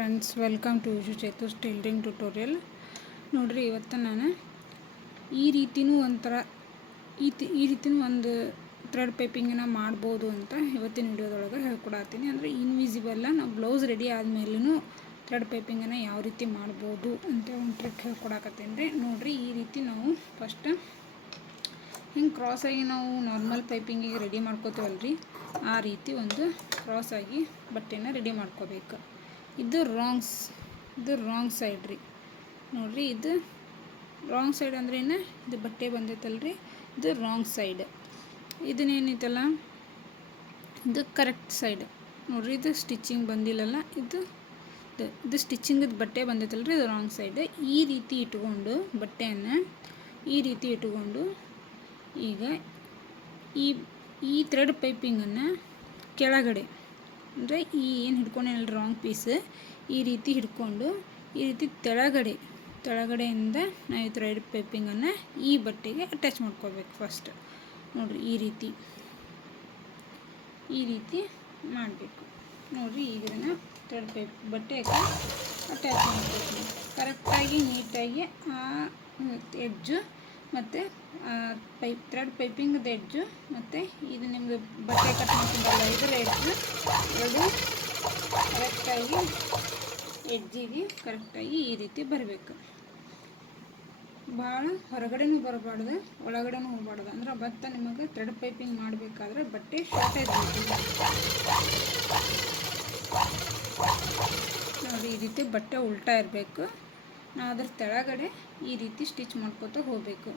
Friends, welcome to Viju Chethu's tailoring tutorial. ನೋಡಿರಿ, ಇವತ್ತು ನಾನು ಈ ರೀತಿಯೂ ಒಂಥರ ಈ ರೀತಿಯೂ ಒಂದು ಥ್ರೆಡ್ ಪೈಪಿಂಗನ್ನು ಮಾಡ್ಬೋದು ಅಂತ ಇವತ್ತಿನ ವಿಡಿಯೋದೊಳಗೆ ಹೇಳ್ಕೊಡತ್ತೀನಿ. ಅಂದರೆ ಇನ್ವಿಸಿಬಲ್ ನಾವು ಬ್ಲೌಸ್ ರೆಡಿ ಆದಮೇಲೂ ಥ್ರೆಡ್ ಪೈಪಿಂಗನ್ನು ಯಾವ ರೀತಿ ಮಾಡ್ಬೋದು ಅಂತ ಒಂದು ಟ್ರಿಕ್ ಹೇಳ್ಕೊಡಕತ್ತೀನಿ ರೀ. ನೋಡಿರಿ, ಈ ರೀತಿ ನಾವು ಫಸ್ಟ್ ಹಿಂಗೆ ಕ್ರಾಸಾಗಿ ನಾವು ನಾರ್ಮಲ್ ಪೈಪಿಂಗಿಗೆ ರೆಡಿ ಮಾಡ್ಕೋತೀವಲ್ರಿ, ಆ ರೀತಿ ಒಂದು ಕ್ರಾಸಾಗಿ ಬಟ್ಟೆನ ರೆಡಿ ಮಾಡ್ಕೋಬೇಕು. ಇದು ರಾಂಗ್ ಸೈಡ್ ರೀ. ನೋಡಿರಿ, ಇದು ರಾಂಗ್ ಸೈಡ್ ಅಂದ್ರೇನು, ಇದು ಬಟ್ಟೆ ಬಂದೈತಲ್ರಿ, ಇದು ರಾಂಗ್ ಸೈಡ್. ಇದನ್ನೇನೈತಲ್ಲ, ಇದು ಕರೆಕ್ಟ್ ಸೈಡ್. ನೋಡಿರಿ, ಇದು ಸ್ಟಿಚಿಂಗ್ ಬಂದಿಲ್ಲಲ್ಲ, ಇದು ಸ್ಟಿಚಿಂಗದ ಬಟ್ಟೆ ಬಂದೈತಲ್ರಿ, ಇದು ರಾಂಗ್ ಸೈಡ್. ಈ ರೀತಿ ಇಟ್ಕೊಂಡು ಬಟ್ಟೆಯನ್ನು ಈ ರೀತಿ ಇಟ್ಕೊಂಡು ಈಗ ಈ ಥ್ರೆಡ್ ಪೈಪಿಂಗನ್ನು ಕೆಳಗಡೆ ಅಂದರೆ ಈ ಏನು ಹಿಡ್ಕೊಂಡೇನಲ್ಲ ರಾಂಗ್ ಪೀಸ್, ಈ ರೀತಿ ಹಿಡ್ಕೊಂಡು ಈ ರೀತಿ ತೆಳಗಡೆಯಿಂದ ನಾವು ಈ ಥ್ರೆಡ್ ಪೈಪಿಂಗನ್ನು ಈ ಬಟ್ಟೆಗೆ ಅಟ್ಯಾಚ್ ಮಾಡ್ಕೋಬೇಕು. ಫಸ್ಟ್ ನೋಡಿರಿ, ಈ ರೀತಿ ಮಾಡಬೇಕು. ನೋಡಿರಿ, ಈಗ ಇದನ್ನು ಥ್ರೆಡ್ ಬಟ್ಟೆಗೆ ಅಟ್ಯಾಚ್ ಮಾಡಬೇಕು. ಕರೆಕ್ಟಾಗಿ ನೀಟಾಗಿ ಆ ಎಡ್ಜು ಮತ್ತು ಥ್ರೆಡ್ ಪೈಪಿಂಗದ ಎಡ್ಜು ಮತ್ತು ಇದು ನಿಮ್ಮದು ಬಟ್ಟೆ ಕಟ್ ಮಾಡ್ಕೊಂಡಲ್ಲ ಇದರ ಎಡ್ಜು ಎರಡು ಕರೆಕ್ಟಾಗಿ ಎಡ್ಜಿಗೆ ಕರೆಕ್ಟಾಗಿ ಈ ರೀತಿ ಬರಬೇಕು. ಭಾಳ ಹೊರಗಡೆನೂ ಬರಬಾರ್ದು, ಒಳಗಡೆನೂ ಹೋಗಬಾರ್ದು. ಅಂದ್ರೆ ಭತ್ತ ನಿಮಗೆ ಥ್ರೆಡ್ ಪೈಪಿಂಗ್ ಮಾಡಬೇಕಾದ್ರೆ ಬಟ್ಟೆ ಶಾರ್ಟೇಜ್ ಆಗ್ತದೆ ನೋಡಿ. ಈ ರೀತಿ ಬಟ್ಟೆ ಉಲ್ಟಾ ಇರಬೇಕು. ನಾವು ಅದ್ರ ತೆಳಗಡೆ ಈ ರೀತಿ ಸ್ಟಿಚ್ ಮಾಡ್ಕೋತಾ ಹೋಗಬೇಕು.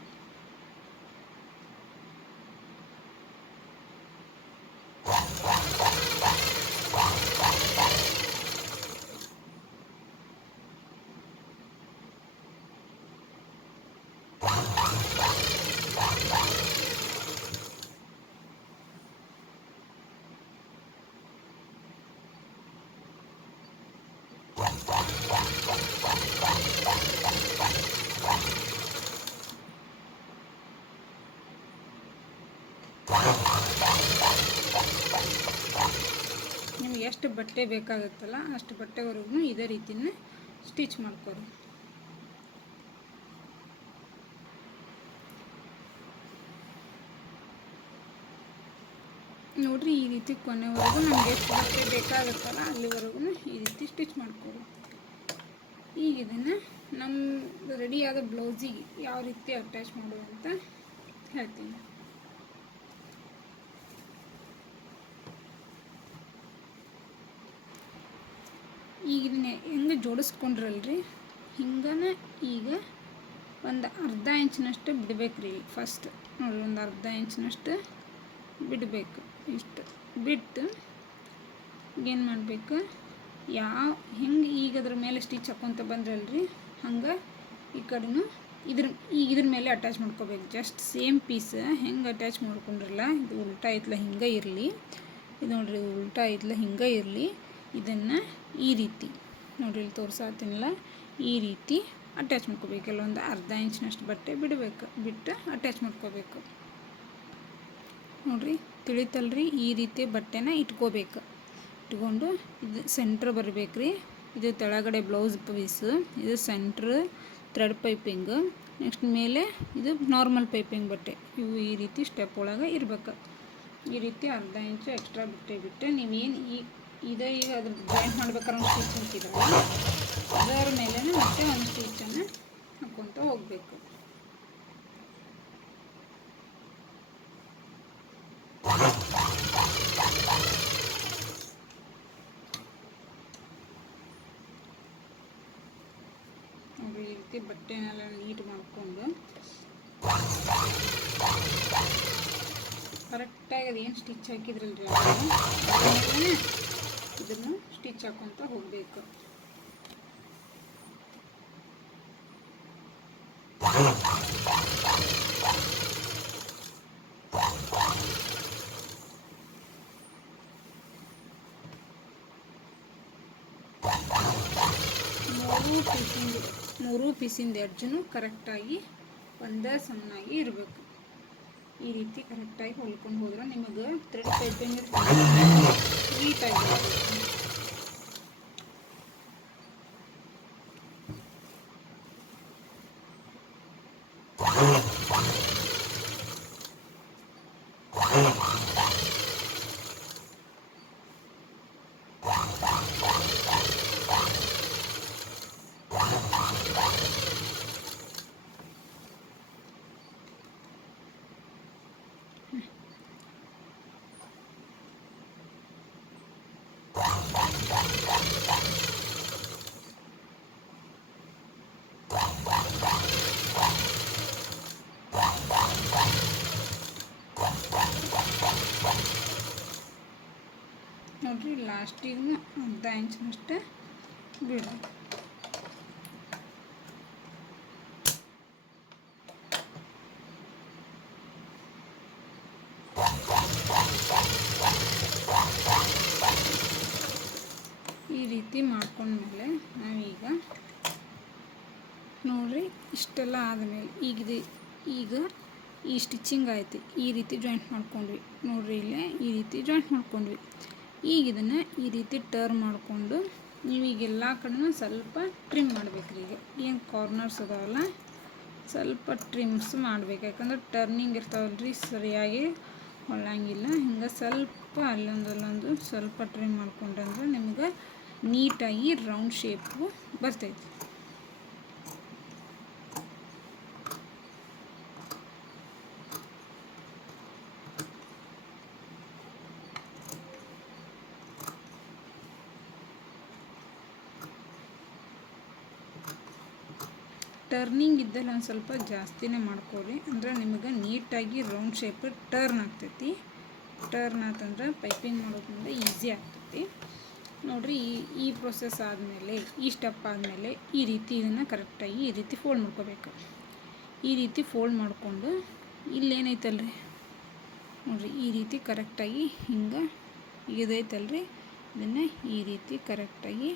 ನಿಮ್ಗೆ ಎಷ್ಟು ಬಟ್ಟೆ ಬೇಕಾಗುತ್ತಲ್ಲ ಅಷ್ಟು ಬಟ್ಟೆವರೆಗೂ ಇದೇ ರೀತಿನ ಸ್ಟಿಚ್ ಮಾಡ್ಕೊರಿ. ನೋಡಿರಿ, ಈ ರೀತಿ ಕೊನೆವರೆಗೂ ನಮಗೆ ಎಷ್ಟು ಬಟ್ಟೆ ಬೇಕಾಗುತ್ತಲ್ಲ ಅಲ್ಲಿವರೆಗೂ ಈ ರೀತಿ ಸ್ಟಿಚ್ ಮಾಡ್ಕೊರಿ. ಈಗ ಇದನ್ನು ನಮ್ಮ ರೆಡಿಯಾದ ಬ್ಲೌಸಿಗೆ ಯಾವ ರೀತಿ ಅಟ್ಯಾಚ್ ಮಾಡೋದು ಅಂತ ಹೇಳ್ತೀನಿ. ಈಗ ಇದನ್ನ ಹೆಂಗೆ ಜೋಡಿಸ್ಕೊಂಡ್ರಲ್ರಿ, ಹಿಂಗನೇ ಈಗ ಒಂದು ಅರ್ಧ ಇಂಚಿನಷ್ಟು ಬಿಡಬೇಕು ರೀ. ಫಸ್ಟ್ ನೋಡಿ, ಒಂದು ಅರ್ಧ ಇಂಚಿನಷ್ಟು ಬಿಡಬೇಕು. ಇಷ್ಟು ಬಿಟ್ಟು ಏನು ಮಾಡಬೇಕು, ಹೆಂಗೆ ಈಗ ಅದ್ರ ಮೇಲೆ ಸ್ಟಿಚ್ ಹಾಕ್ಕೊಂತ ಬಂದ್ರಲ್ರಿ, ಹಂಗೆ ಈ ಕಡೆನೂ ಇದ್ರ ಮೇಲೆ ಅಟ್ಯಾಚ್ ಮಾಡ್ಕೋಬೇಕು. ಜಸ್ಟ್ ಸೇಮ್ ಪೀಸ್ ಹೆಂಗೆ ಅಟ್ಯಾಚ್ ಮಾಡ್ಕೊಂಡ್ರಲ್ಲ, ಇದು ಉಲ್ಟಾ ಐತ್ಲ ಹಿಂಗೆ ಇರಲಿ. ಇದು ನೋಡಿರಿ, ಇದು ಉಲ್ಟಾ ಐತ್ಲ ಹಿಂಗೆ ಇರಲಿ. ಇದನ್ನು ಈ ರೀತಿ ನೋಡಿರಿ, ಇಲ್ಲಿ ತೋರಿಸಾತೀನಿಲ್ಲ, ಈ ರೀತಿ ಅಟ್ಯಾಚ್ ಮಾಡ್ಕೋಬೇಕು. ಒಂದು ಅರ್ಧ ಇಂಚಿನಷ್ಟು ಬಟ್ಟೆ ಬಿಟ್ಟು ಅಟ್ಯಾಚ್ ಮಾಡ್ಕೋಬೇಕು. ನೋಡಿರಿ, ತಿಳಿತಲ್ರಿ, ಈ ರೀತಿ ಬಟ್ಟೆನ ಇಟ್ಕೋಬೇಕು. ಇಟ್ಕೊಂಡು ಇದು ಸೆಂಟ್ರ್ ಬರಬೇಕು ರೀ. ಇದು ತೆಳಗಡೆ ಬ್ಲೌಸ್ ಪೀಸು, ಇದು ಸೆಂಟ್ರ್ ಥ್ರೆಡ್ ಪೈಪಿಂಗು, ನೆಕ್ಸ್ಟ್ ಮೇಲೆ ಇದು ನಾರ್ಮಲ್ ಪೈಪಿಂಗ್ ಬಟ್ಟೆ. ಇವು ಈ ರೀತಿ ಸ್ಟೆಪ್ ಒಳಗೆ ಇರ್ಬೇಕು. ಈ ರೀತಿ ಅರ್ಧ ಇಂಚು ಎಕ್ಸ್ಟ್ರಾ ಬಿಟ್ಟು ನೀವೇನು ಈಗ ಅದ್ರ ಜಾಯಿಂಟ್ ಮಾಡ್ಬೇಕಾದ್ರೆ ಒಂದು ಸ್ಟಿಚ್ ಹಾಕಿದ್ರಲ್ಲ, ಅದರ ಮೇಲೆ ಮತ್ತೆ ಒಂದು ಸ್ಟಿಚನ್ನು ಹಾಕ್ಕೊತ ಹೋಗಬೇಕು. ಈ ರೀತಿ ಬಟ್ಟೆನೆಲ್ಲ ನೀಟ್ ಮಾಡಿಕೊಂಡು ಕರೆಕ್ಟಾಗಿ ಅದೇನು ಸ್ಟಿಚ್ ಹಾಕಿದ್ರಲ್ರಿ ಅದನ್ನೆಲ್ಲ ಇದನ್ನು ಸ್ಟಿಚ್ ಹಾಕ್ಕೊತ ಹೋಗಬೇಕು. ಮೂರು ಪೀಸಿಂದ ಎಡ್ಜನ್ನು ಕರೆಕ್ಟಾಗಿ ಒಂದೇ ಸಮನಾಗಿ ಇರಬೇಕು. ಈ ರೀತಿ ಕರೆಕ್ಟಾಗಿ ಹೊಲ್ಕೊಂಡು ಹೋದ್ರೆ ನಿಮಗೆ ಥ್ರೆಡ್ ಪೈಪಿಂಗ್ ನೀಟಾಗಿ ನೋಡಿರಿ ಲಾಸ್ಟಿಗೂ ಅರ್ಧ ಇಂಚಿನಷ್ಟೇ ಬಿಡ್ರಿ. ಈ ರೀತಿ ಮಾಡ್ಕೊಂಡ್ಮೇಲೆ ನಾವೀಗ ನೋಡಿರಿ ಇಷ್ಟೆಲ್ಲ ಆದಮೇಲೆ ಈಗ ಈ ಸ್ಟಿಚಿಂಗ್ ಆಯ್ತು. ಈ ರೀತಿ ಜಾಯಿಂಟ್ ಮಾಡ್ಕೊಂಡ್ವಿ ನೋಡಿರಿ, ಇಲ್ಲೇ ಈ ರೀತಿ ಜಾಯಿಂಟ್ ಮಾಡ್ಕೊಂಡ್ವಿ. ಈಗ ಇದನ್ನು ಈ ರೀತಿ ಟರ್ನ್ ಮಾಡಿಕೊಂಡು ನೀವೀಗೆಲ್ಲ ಕಡೆನೂ ಸ್ವಲ್ಪ ಟ್ರಿಮ್ ಮಾಡ್ಬೇಕ್ರಿ. ಈಗ ಏನು ಕಾರ್ನರ್ಸ್ ಅದಾವಲ್ಲ ಸ್ವಲ್ಪ ಟ್ರಿಮ್ಸ್ ಮಾಡ್ಬೇಕು, ಯಾಕಂದ್ರೆ ಟರ್ನಿಂಗ್ ಇರ್ತಾವಲ್ರಿ ಸರಿಯಾಗಿ ಹೊಳ್ಳಂಗಿಲ್ಲ. ಹಿಂಗೆ ಸ್ವಲ್ಪ ಅಲ್ಲೊಂದು ಸ್ವಲ್ಪ ಟ್ರಿಮ್ ಮಾಡ್ಕೊಂಡ್ರೆ ನಿಮ್ಗೆ ನೀಟಾಗಿ ರೌಂಡ್ ಶೇಪು ಬರ್ತೈತಿ. ಟರ್ನಿಂಗ್ ಇದ್ದಲ್ಲಿ ಒಂದು ಸ್ವಲ್ಪ ಜಾಸ್ತಿನೇ ಮಾಡ್ಕೊಳ್ರಿ, ಅಂದರೆ ನಿಮಗೆ ನೀಟಾಗಿ ರೌಂಡ್ ಶೇಪ್ ಟರ್ನ್ ಆಗ್ತೈತಿ. ಟರ್ನ್ ಆತಂದ್ರೆ ಪೈಪಿಂಗ್ ಮಾಡೋದ್ರಿಂದ ಈಸಿ ಆಗ್ತೈತಿ. ನೋಡಿರಿ ಈ ಪ್ರೊಸೆಸ್ ಆದಮೇಲೆ, ಈ ಸ್ಟೆಪ್ ಆದಮೇಲೆ ಈ ರೀತಿ ಇದನ್ನು ಕರೆಕ್ಟಾಗಿ ಈ ರೀತಿ ಫೋಲ್ಡ್ ಮಾಡ್ಕೋಬೇಕು. ಈ ರೀತಿ ಫೋಲ್ಡ್ ಮಾಡಿಕೊಂಡು ಇಲ್ಲೇನೈತಲ್ರಿ ನೋಡಿರಿ ಈ ರೀತಿ ಕರೆಕ್ಟಾಗಿ ಹಿಂಗೆ ಇದೈತಲ್ರಿ, ಇದನ್ನು ಈ ರೀತಿ ಕರೆಕ್ಟಾಗಿ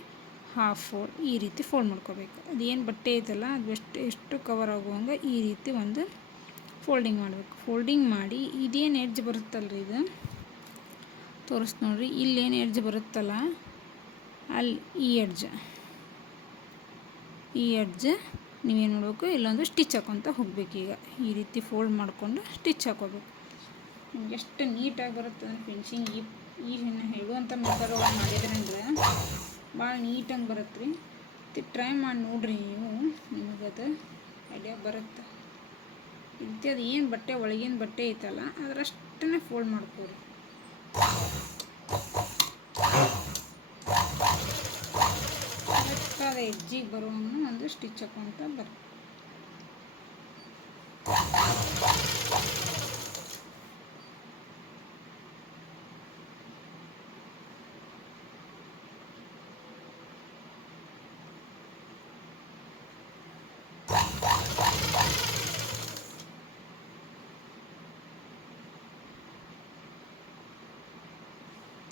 ಹಾಫ್ ಫೋಲ್ಡ್ ಈ ರೀತಿ ಫೋಲ್ಡ್ ಮಾಡ್ಕೋಬೇಕು. ಅದೇನು ಬಟ್ಟೆ ಐತಲ್ಲ ಅದು ಎಷ್ಟು ಕವರ್ ಆಗುವಂಗೆ ಈ ರೀತಿ ಒಂದು ಫೋಲ್ಡಿಂಗ್ ಮಾಡಬೇಕು. ಫೋಲ್ಡಿಂಗ್ ಮಾಡಿ ಇದೇನು ಎಡ್ಜ್ ಬರುತ್ತಲ್ರಿ, ಇದು ತೋರಿಸ್ ನೋಡಿರಿ, ಇಲ್ಲೇನು ಎಡ್ಜ್ ಬರುತ್ತಲ್ಲ ಅಲ್ಲಿ ಈ ಎಡ್ಜ್ ನೀವೇನು ಮಾಡಬೇಕು, ಇಲ್ಲೊಂದು ಸ್ಟಿಚ್ ಹಾಕೊತ ಹೋಗ್ಬೇಕು. ಈಗ ಈ ರೀತಿ ಫೋಲ್ಡ್ ಮಾಡಿಕೊಂಡು ಸ್ಟಿಚ್ ಹಾಕೋಬೇಕು. ಎಷ್ಟು ನೀಟಾಗಿ ಬರುತ್ತೆ ಅಂದರೆ ಫಿನಿಶಿಂಗ್ ಈ ಹೇಳುವಂಥ ಮೆಥಡ್ ಒಳಗೆ ಮಾಡಿದ್ರಂದ್ರೆ ಭಾಳ ನೀಟಾಗಿ ಬರುತ್ತೆ ರೀ. ಟ್ರೈ ಮಾಡಿ ನೋಡಿರಿ ನೀವು, ನಿಮಗದು ಐಡಿಯಾ ಬರುತ್ತೆ. ಈ ರೀತಿ ಅದು ಏನು ಬಟ್ಟೆ ಒಳಗಿನ ಬಟ್ಟೆ ಐತಲ್ಲ ಅದರಷ್ಟೇ ಫೋಲ್ಡ್ ಮಾಡ್ಕೊರಿ. ಕರೆಕ್ಟಾದ ಎಡ್ಜಿಗೆ ಬರುವಂಗೆ ಒಂದು ಸ್ಟಿಚ್ ಹಾಕೊಂತ ಬರುತ್ತೆ.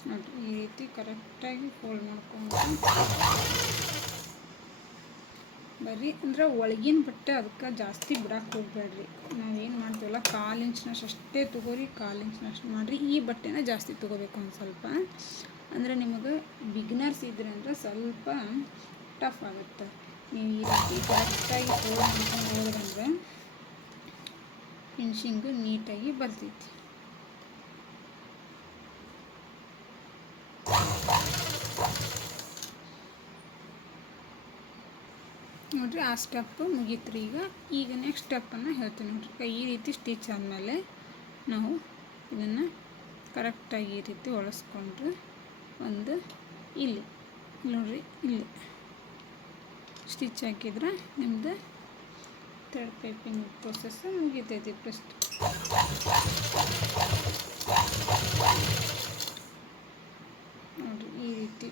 ನೋಡಿರಿ ಈ ರೀತಿ ಕರೆಕ್ಟಾಗಿ ಫೋಲ್ಡ್ ಮಾಡ್ಕೊಂಡು ಬರ್ರಿ. ಅಂದರೆ ಒಳಗಿನ ಬಟ್ಟೆ ಅದಕ್ಕೆ ಜಾಸ್ತಿ ಬಿಡಕ್ಕೆ ಹೋಗಬೇಡ್ರಿ. ನಾವೇನು ಮಾಡ್ತೀವಲ್ಲ 1/4 ಇಂಚ್ನಷ್ಟು ಅಷ್ಟೇ ತೊಗೋರಿ, 1/4 ಇಂಚ್ನಷ್ಟು ಮಾಡಿರಿ. ಈ ಬಟ್ಟೆನ ಜಾಸ್ತಿ ತೊಗೋಬೇಕು ಒಂದು ಸ್ವಲ್ಪ, ಅಂದರೆ ನಿಮಗೆ ಬಿಗಿನರ್ಸ್ ಇದ್ರೆ ಅಂದರೆ ಸ್ವಲ್ಪ ಟಫ್ ಆಗುತ್ತೆ. ನೀವು ಈ ರೀತಿ ಕರೆಕ್ಟಾಗಿ ಫೋಲ್ಡ್ ಮಾಡ್ಕೊಂಡು ಹೋದ್ರಂದ್ರೆ ಫಿನಿಶಿಂಗು ನೀಟಾಗಿ ಬರ್ತೈತಿ. ನೋಡಿರಿ ಆ ಸ್ಟೆಪ್ ಮುಗೀತು ರೀ. ಈಗ ನೆಕ್ಸ್ಟ್ ಸ್ಟೆಪ್ಪನ್ನು ಹೇಳ್ತೀನಿ ನೋಡಿರಿ. ಈ ರೀತಿ ಸ್ಟಿಚ್ ಆದಮೇಲೆ ನಾವು ಇದನ್ನು ಕರೆಕ್ಟಾಗಿ ಈ ರೀತಿ ಒಳಸ್ಕೊಂಡ್ರೆ ಒಂದು ಇಲ್ಲಿ ನೋಡಿರಿ ಇಲ್ಲಿ ಸ್ಟಿಚ್ ಹಾಕಿದ್ರೆ ನಿಮ್ಮದು ಥ್ರೆಡ್ ಪೈಪಿಂಗ್ ಪ್ರೊಸೆಸ್ ಮುಗಿತೈತಿ. ಫಸ್ಟ್ ನೋಡಿರಿ ಈ ರೀತಿ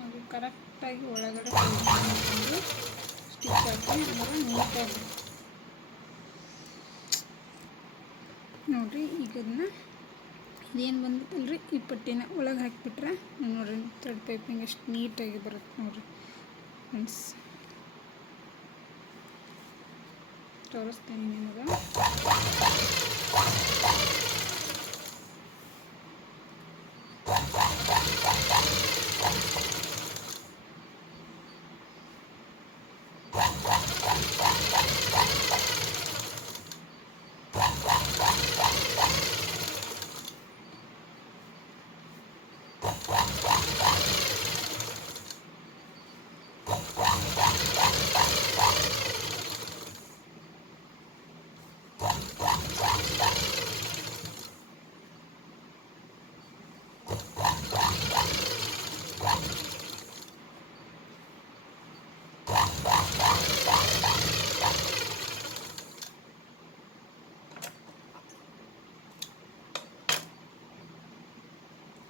ಅದು ಕರೆಕ್ಟಾಗಿ ಒಳಗಡೆ ಮಾಡಿಕೊಂಡು ಸ್ಟಿಚ್ ಹಾಕಿ ಅಂದರೆ ನೀಟಾಗಿ ನೋಡಿರಿ. ಈಗ ಅದನ್ನ ಇದೇನು ಬಂದಿತ್ತಲ್ರಿ ಈ ಪಟ್ಟಿನ ಒಳಗೆ ಹಾಕಿಬಿಟ್ರೆ ನೋಡಿರಿ ಥ್ರೆಡ್ ಪೈಪಿಂಗ್ ಎಷ್ಟು ನೀಟಾಗಿ ಬರುತ್ತೆ ನೋಡಿರಿ ಫ್ರೆಂಡ್ಸ್. ತೋರಿಸ್ತೀನಿ ನಿಮಗೆ.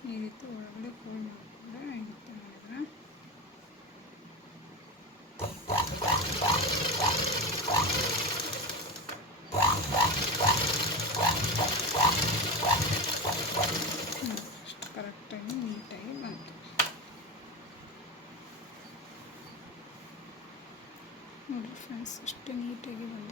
ಈ ರೀತಿ ಒಳಗಡೆ ಫೋಲ್ಡ್ ಮಾಡಿಕೊಂಡ್ರೆ ಇರುತ್ತೆ ನೋಡಿದ್ರೆ. ಅಷ್ಟು ಕರೆಕ್ಟಾಗಿ ನೀಟಾಗಿ ಬಂತು ನೋಡಿ ಫ್ರೆಂಡ್ಸ್, ಅಷ್ಟೇ ನೀಟಾಗಿ ಬಂತು.